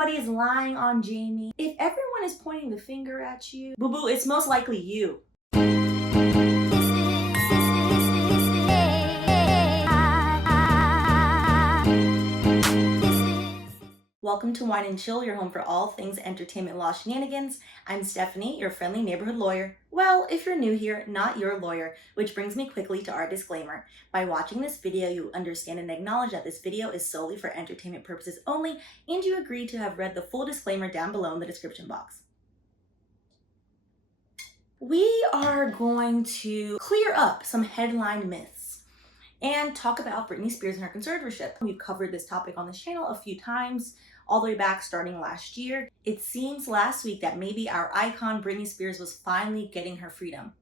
everybody is lying on Jamie, if everyone is pointing the finger at you, boo-boo, it's most likely you. Welcome to Wine and Chill, your home for all things entertainment law shenanigans. I'm Stephanie, your friendly neighborhood lawyer. Well, if you're new here, not your lawyer, which brings me quickly to our disclaimer. By watching this video, you understand and acknowledge that this video is solely for entertainment purposes only, and you agree to have read the full disclaimer down below in the description box. We are going to clear up some headline myths and talk about Britney Spears and her conservatorship. We've covered this topic on this channel a few times, all the way back starting last year. It seems last week that maybe our icon Britney Spears was finally getting her freedom.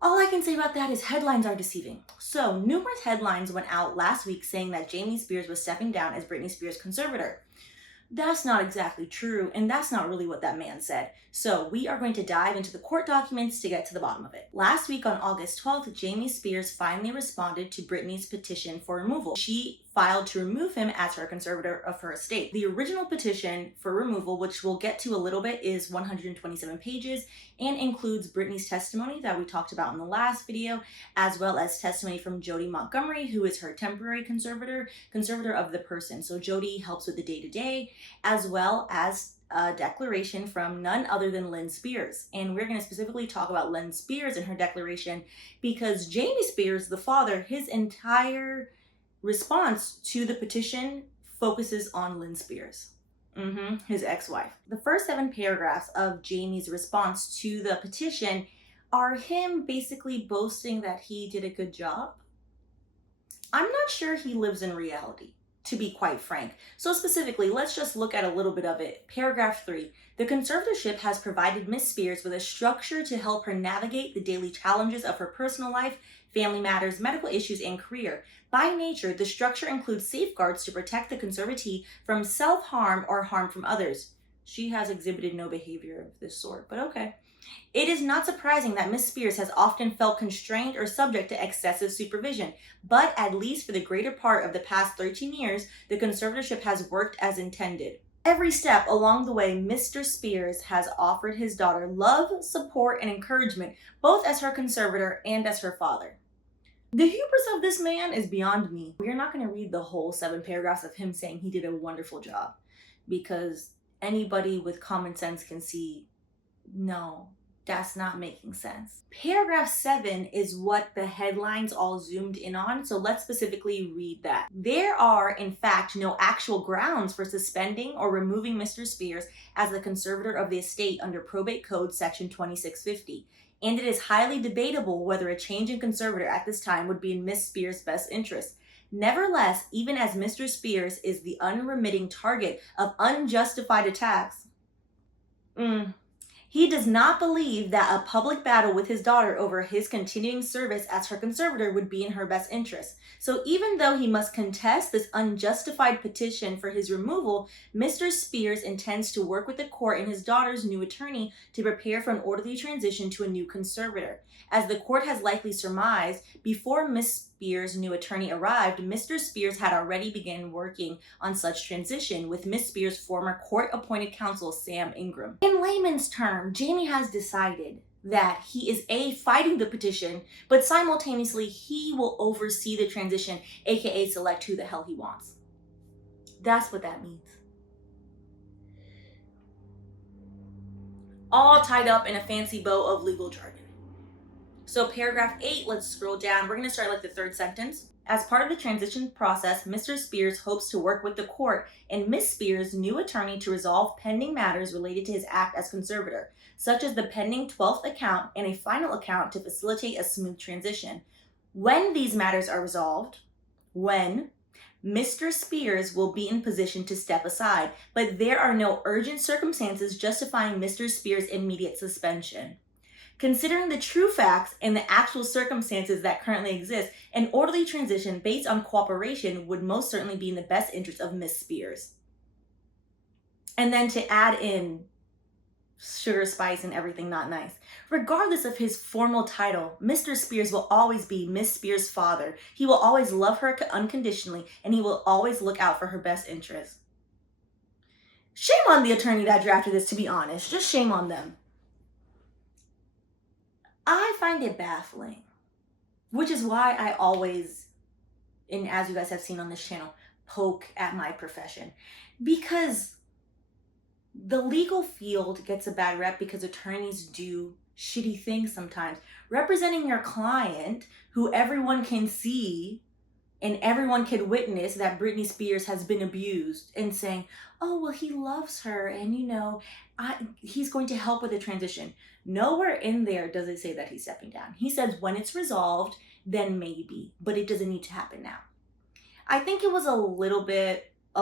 All I can say about that is headlines are deceiving. So numerous headlines went out last week saying that Jamie Spears was stepping down as Britney Spears' conservator. That's not exactly true, and that's not really what that man said. So we are going to dive into the court documents to get to the bottom of it. Last week on August 12th, Jamie Spears finally responded to Britney's petition for removal. She filed to remove him as her conservator of her estate. The original petition for removal, which we'll get to a little bit, is 127 pages and includes Britney's testimony that we talked about in the last video, as well as testimony from Jody Montgomery, who is her temporary conservator of the person. So Jody helps with the day-to-day, as well as a declaration from none other than Lynn Spears. And we're going to specifically talk about Lynn Spears and her declaration because Jamie Spears, the father, his entire response to the petition focuses on Lynn Spears, his ex-wife. The first 7 paragraphs of Jamie's response to the petition are him basically boasting that he did a good job. I'm not sure he lives in reality, to be quite frank. So specifically, let's just look at a little bit of it. Paragraph 3, the conservatorship has provided Miss Spears with a structure to help her navigate the daily challenges of her personal life, family matters, medical issues, and career. By nature, the structure includes safeguards to protect the conservatee from self-harm or harm from others. She has exhibited no behavior of this sort, but okay. It is not surprising that Miss Spears has often felt constrained or subject to excessive supervision, but at least for the greater part of the past 13 years, the conservatorship has worked as intended. Every step along the way, Mr. Spears has offered his daughter love, support, and encouragement, both as her conservator and as her father. The hubris of this man is beyond me. We're not going to read the whole 7 paragraphs of him saying he did a wonderful job, because anybody with common sense can see, no, that's not making sense. Paragraph 7 is what the headlines all zoomed in on, so let's specifically read that. There are, in fact, no actual grounds for suspending or removing Mr. Spears as the conservator of the estate under Probate Code Section 2650. And it is highly debatable whether a change in conservator at this time would be in Miss Spears' best interest. Nevertheless, even as Mr. Spears is the unremitting target of unjustified attacks, he does not believe that a public battle with his daughter over his continuing service as her conservator would be in her best interest. So even though he must contest this unjustified petition for his removal, Mr. Spears intends to work with the court and his daughter's new attorney to prepare for an orderly transition to a new conservator. As the court has likely surmised, before Miss Spears' new attorney arrived, Mr. Spears had already begun working on such transition with Miss Spears' former court-appointed counsel, Sam Ingram. In layman's terms, Jamie has decided that he is fighting the petition, but simultaneously he will oversee the transition, aka select who the hell he wants. That's what that means. All tied up in a fancy bow of legal jargon. So paragraph 8, let's scroll down. We're going to start like the 3rd sentence. As part of the transition process, Mr. Spears hopes to work with the court and Miss Spears' new attorney to resolve pending matters related to his act as conservator, such as the pending 12th account and a final account to facilitate a smooth transition. When these matters are resolved, Mr. Spears will be in position to step aside, but there are no urgent circumstances justifying Mr. Spears' immediate suspension. Considering the true facts and the actual circumstances that currently exist, an orderly transition based on cooperation would most certainly be in the best interest of Miss Spears. And then to add in sugar, spice, and everything not nice. Regardless of his formal title, Mr. Spears will always be Miss Spears' father. He will always love her unconditionally, and he will always look out for her best interests. on the attorney that drafted this, to be honest. Just shame on them. I find it baffling, which is why I always, and as you guys have seen on this channel, poke at my profession. Because the legal field gets a bad rep because attorneys do shitty things sometimes. Representing your client, who everyone can see and everyone can witness that Britney Spears has been abused, and saying, oh, well, he loves her and, you know, he's going to help with the transition. Nowhere in there does it say that he's stepping down. He says when it's resolved, then maybe, but it doesn't need to happen now. I think it was a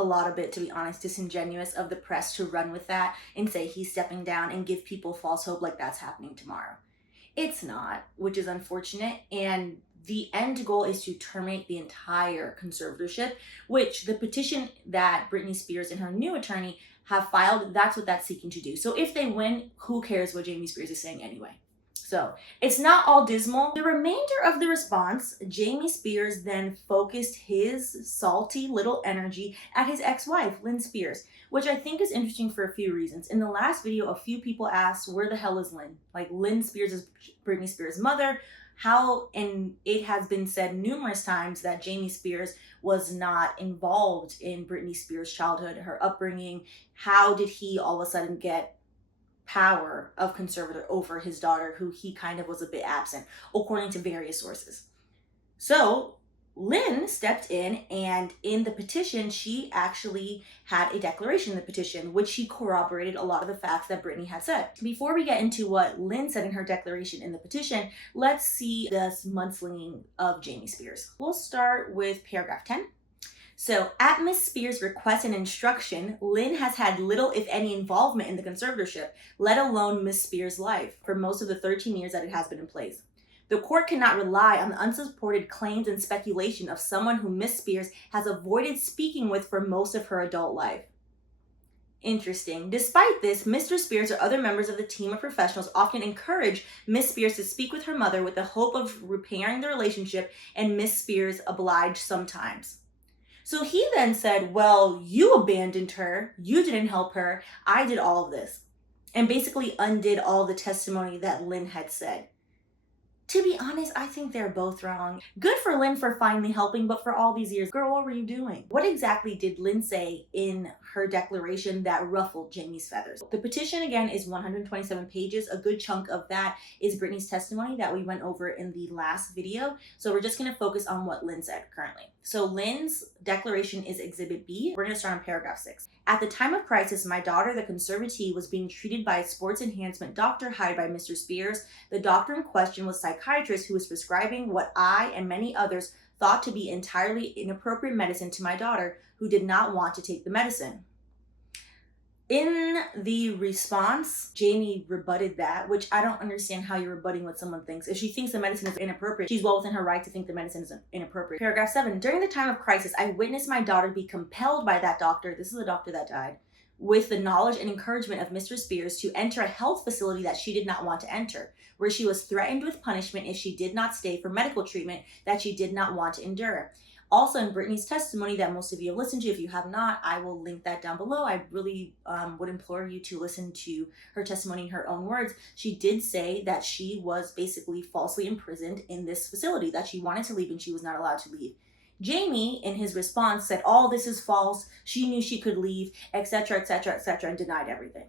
lot of it, to be honest, disingenuous of the press to run with that and say he's stepping down and give people false hope like that's happening tomorrow. It's not, which is unfortunate. And the end goal is to terminate the entire conservatorship, which the petition that Britney Spears and her new attorney have filed, that's what that's seeking to do. So if they win, who cares what Jamie Spears is saying anyway? So it's not all dismal. The remainder of the response, Jamie Spears then focused his salty little energy at his ex-wife, Lynn Spears, which I think is interesting for a few reasons. In the last video, a few people asked, where the hell is Lynn? Like, Lynn Spears is Britney Spears' mother. How, and it has been said numerous times that Jamie Spears was not involved in Britney Spears' childhood, her upbringing. How did he all of a sudden get power of conservator over his daughter, who he kind of was a bit absent, according to various sources? So Lynn stepped in, and in the petition, she actually had a declaration in the petition, which she corroborated a lot of the facts that Britney had said. Before we get into what Lynn said in her declaration in the petition, let's see this mudslinging of Jamie Spears. We'll start with paragraph 10. So, at Miss Spears' request and instruction, Lynn has had little, if any, involvement in the conservatorship, let alone Miss Spears' life, for most of the 13 years that it has been in place. The court cannot rely on the unsupported claims and speculation of someone who Miss Spears has avoided speaking with for most of her adult life. Interesting. Despite this, Mr. Spears or other members of the team of professionals often encourage Miss Spears to speak with her mother with the hope of repairing the relationship, and Miss Spears obliged sometimes. So he then said, well, you abandoned her, you didn't help her, I did all of this. And basically undid all the testimony that Lynn had said. To be honest, I think they're both wrong. Good for Lynn for finally helping, but for all these years, girl, what were you doing? What exactly did Lynn say in her declaration that ruffled Jamie's feathers? The petition, again, is 127 pages. A good chunk of that is Britney's testimony that we went over in the last video. So we're just going to focus on what Lynn said currently. So Lynn's declaration is Exhibit B. We're going to start on paragraph 6. At the time of crisis, my daughter, the conservatee, was being treated by a sports enhancement doctor hired by Mr. Spears. The doctor in question was a psychiatrist who was prescribing what I and many others thought to be entirely inappropriate medicine to my daughter, who did not want to take the medicine. In the response, Jamie rebutted that, which I don't understand how you're rebutting what someone thinks. If she thinks the medicine is inappropriate, she's well within her right to think the medicine is inappropriate. Paragraph 7, during the time of crisis, I witnessed my daughter be compelled by that doctor, this is the doctor that died, with the knowledge and encouragement of Mr. Spears, to enter a health facility that she did not want to enter, where she was threatened with punishment if she did not stay for medical treatment that she did not want to endure. Also, in Britney's testimony that most of you have listened to, if you have not, I will link that down below. I really would implore you to listen to her testimony in her own words. She did say that she was basically falsely imprisoned in this facility, that she wanted to leave and she was not allowed to leave. Jamie, in his response, said all this is false, she knew she could leave, etc., etc., etc., and denied everything.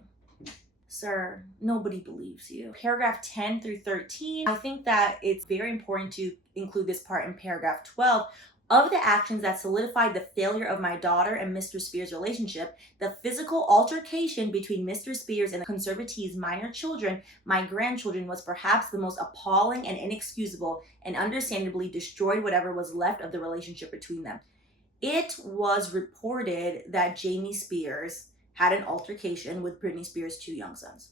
Sir, nobody believes you. Paragraph 10 through 13, I think that it's very important to include this part in paragraph 12. Of the actions that solidified the failure of my daughter and Mr. Spears' relationship, the physical altercation between Mr. Spears and the conservatee's minor children, my grandchildren, was perhaps the most appalling and inexcusable, and understandably destroyed whatever was left of the relationship between them. It was reported that Jamie Spears had an altercation with Britney Spears' 2 young sons.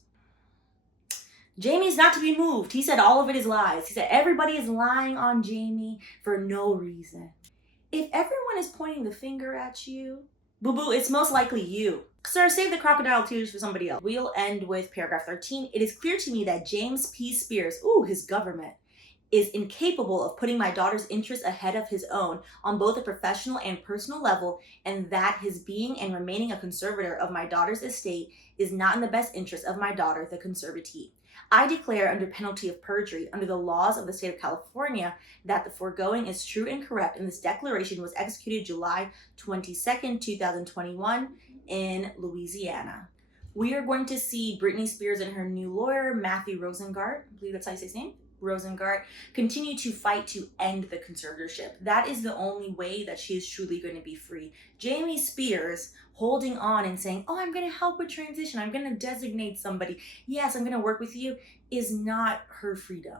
Jamie's not to be moved. He said all of it is lies. He said everybody is lying on Jamie for no reason. If everyone is pointing the finger at you, boo-boo, it's most likely you. Sir, save the crocodile tears for somebody else. We'll end with paragraph 13. It is clear to me that James P. Spears, his government, is incapable of putting my daughter's interests ahead of his own on both a professional and personal level, and that his being and remaining a conservator of my daughter's estate is not in the best interest of my daughter, the conservatee. I declare under penalty of perjury, under the laws of the state of California, that the foregoing is true and correct, and this declaration was executed July 22nd, 2021 in Louisiana. We are going to see Britney Spears and her new lawyer, Matthew Rosengart, I believe that's how you say his name, Rosengart, continue to fight to end the conservatorship. That is the only way that she is truly going to be free. Jamie Spears holding on and saying, oh, I'm going to help with transition, I'm going to designate somebody, yes, I'm going to work with you, is not her freedom.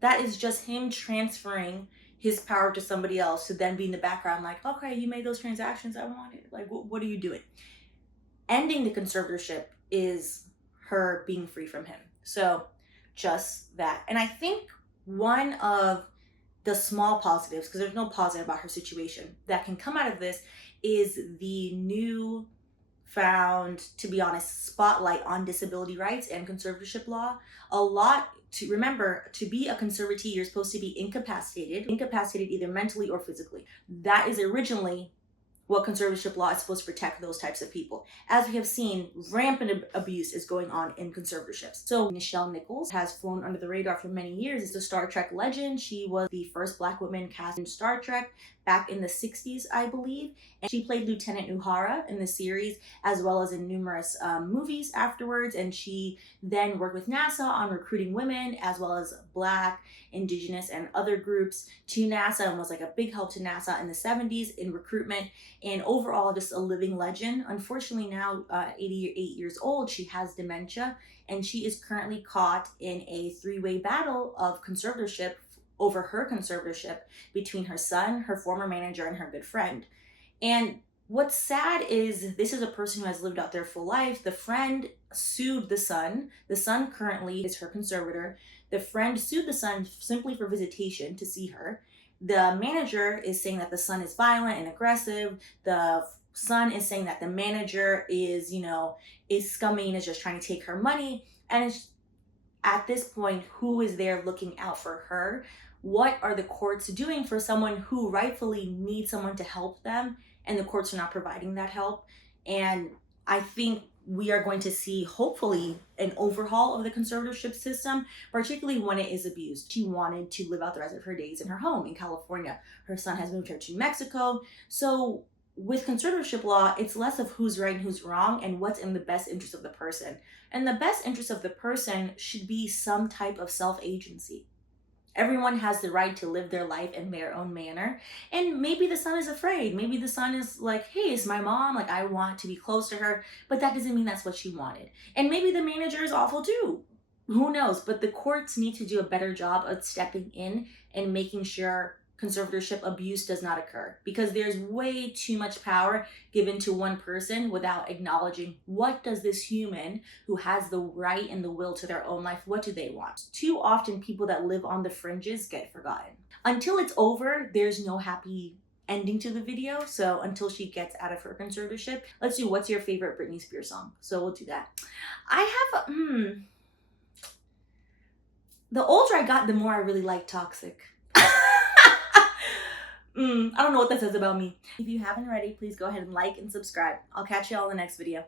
That is just him transferring his power to somebody else to then be in the background like, okay, you made those transactions I wanted. Like, what are you doing? Ending the conservatorship is her being free from him. So just that. And I think one of the small positives, because there's no positive about her situation, that can come out of this is the new found, to be honest, spotlight on disability rights and conservatorship law. A lot to remember, to be a conservatee, you're supposed to be incapacitated either mentally or physically. That is originally what conservatorship law is supposed to protect those types of people. As we have seen, rampant abuse is going on in conservatorships. So Nichelle Nichols has flown under the radar for many years. It's a Star Trek legend. She was the first Black woman cast in Star Trek back in the 60s, I believe. And she played Lieutenant Uhura in the series, as well as in numerous movies afterwards. And she then worked with NASA on recruiting women, as well as Black, Indigenous, and other groups to NASA, and was like a big help to NASA in the 70s in recruitment. And overall, just a living legend. Unfortunately, now 88 years old, she has dementia, and she is currently caught in a three-way battle of conservatorship over her conservatorship between her son, her former manager, and her good friend. And what's sad is this is a person who has lived out their full life. The friend sued the son. The son currently is her conservator. The friend sued the son simply for visitation to see her. The manager is saying that the son is violent and aggressive. The son is saying that the manager is scummy and is just trying to take her money. And it's at this point, who is there looking out for her? What are the courts doing for someone who rightfully needs someone to help them, and the courts are not providing that help? And I think we are going to see, hopefully, an overhaul of the conservatorship system, particularly when it is abused. She wanted to live out the rest of her days in her home in California. Her son has moved her to Mexico. So with conservatorship law, it's less of who's right and who's wrong and what's in the best interest of the person. And the best interest of the person should be some type of self-agency. Everyone has the right to live their life in their own manner. And maybe the son is afraid. Maybe the son is like, hey, it's my mom. Like, I want to be close to her. But that doesn't mean that's what she wanted. And maybe the manager is awful too. Who knows? But the courts need to do a better job of stepping in and making sure conservatorship abuse does not occur, because there's way too much power given to one person without acknowledging what does this human who has the right and the will to their own life, what do they want? Too often people that live on the fringes get forgotten. Until it's over, there's no happy ending to the video. So until she gets out of her conservatorship, let's do what's your favorite Britney Spears song. So we'll do that. I have the older I got, the more I really like Toxic. I don't know what that says about me. If you haven't already, please go ahead and like and subscribe. I'll catch you all in the next video.